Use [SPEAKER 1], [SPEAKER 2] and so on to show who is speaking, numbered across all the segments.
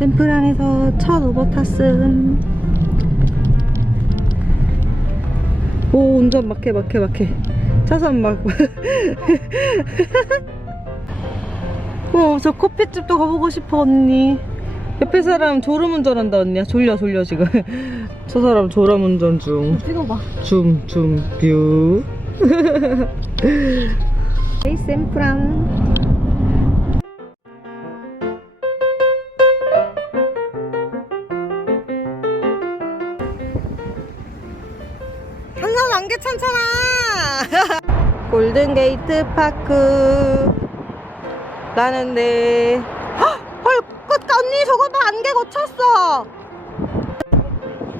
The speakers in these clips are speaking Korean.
[SPEAKER 1] 샌프란에서 첫 우버 탔음. 오, 운전 막해, 막해, 막해. 차선 막. 어, 저 커피집도 가보고 싶어, 언니. 옆에 사람 졸음운전한다, 언니야. 졸려, 졸려, 지금. 저 사람 졸음운전 중.
[SPEAKER 2] 찍어봐.
[SPEAKER 1] 줌, 줌, 뷰. 에이, 샌프란. 한산 안개 찬찬아. 골든게이트 파크 가는데 헉! 헐끝 언니 저거 봐 안개 거쳤어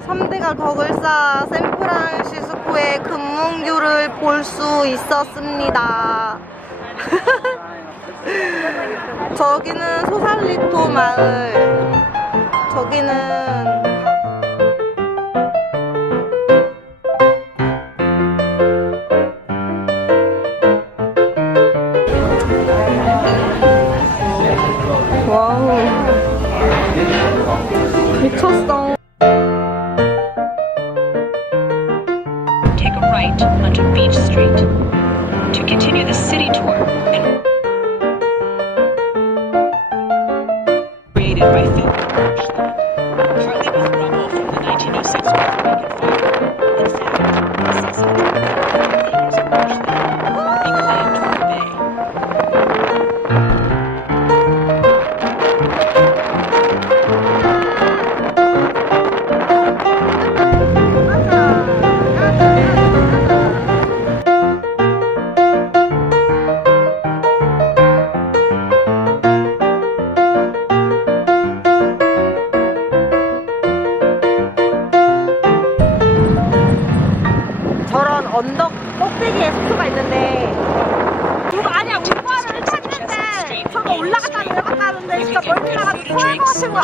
[SPEAKER 1] 3대가 덕을 쌓아 샌프란시스코의 금문교를 볼 수 있었습니다 저기는 소살리토 마을 저기는 와우 미쳤어
[SPEAKER 3] take a right onto Beach Street to continue the city tour and created by Phil
[SPEAKER 1] 언덕 꼭대기에 숙소가 있는데 이거 아니야 우파를 탔는데 저거 올라갔다 내려갔다 하는데 진짜 멀리 나가서 토할 것 같은 거야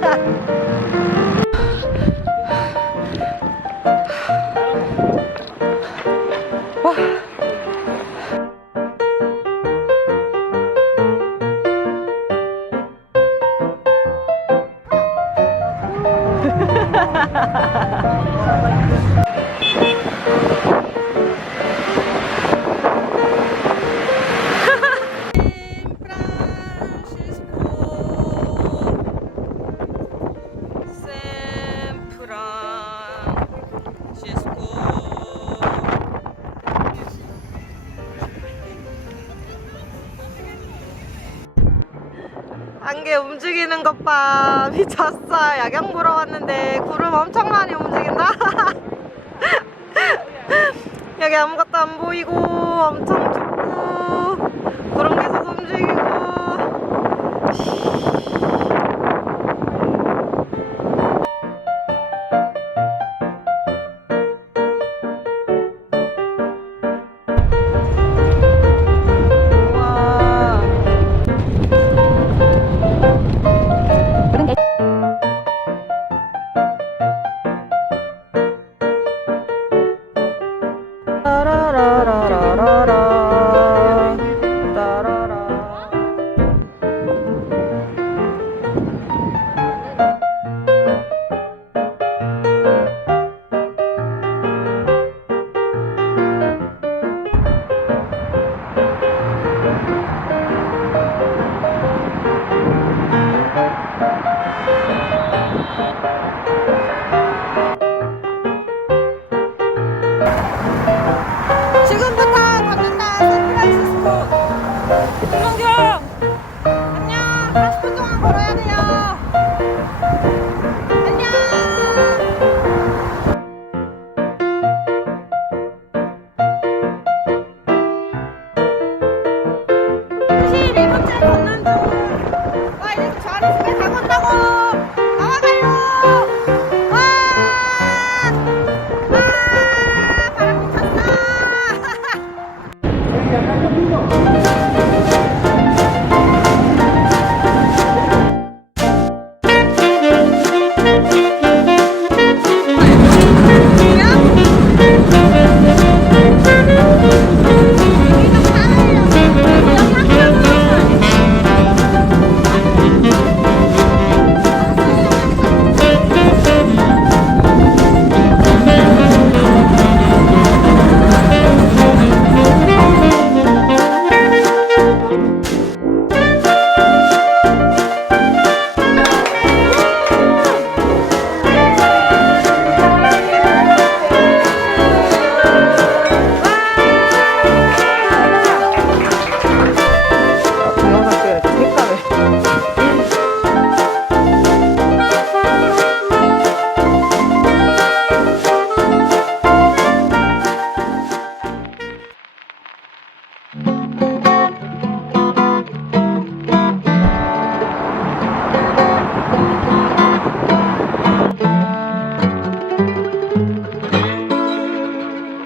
[SPEAKER 3] for just about anything.
[SPEAKER 1] 우와 여기 어떡해 너무 예뻐 내 일정이 어떤 것보다 100만 배 좋은 일정이잖아 와 안개 움직이는 것 봐. 미쳤어. 야경 보러 왔는데 구름 엄청 많이 움직인다. 여기 아무것도 안 보이고 엄청 춥고 구름 계속 움직이고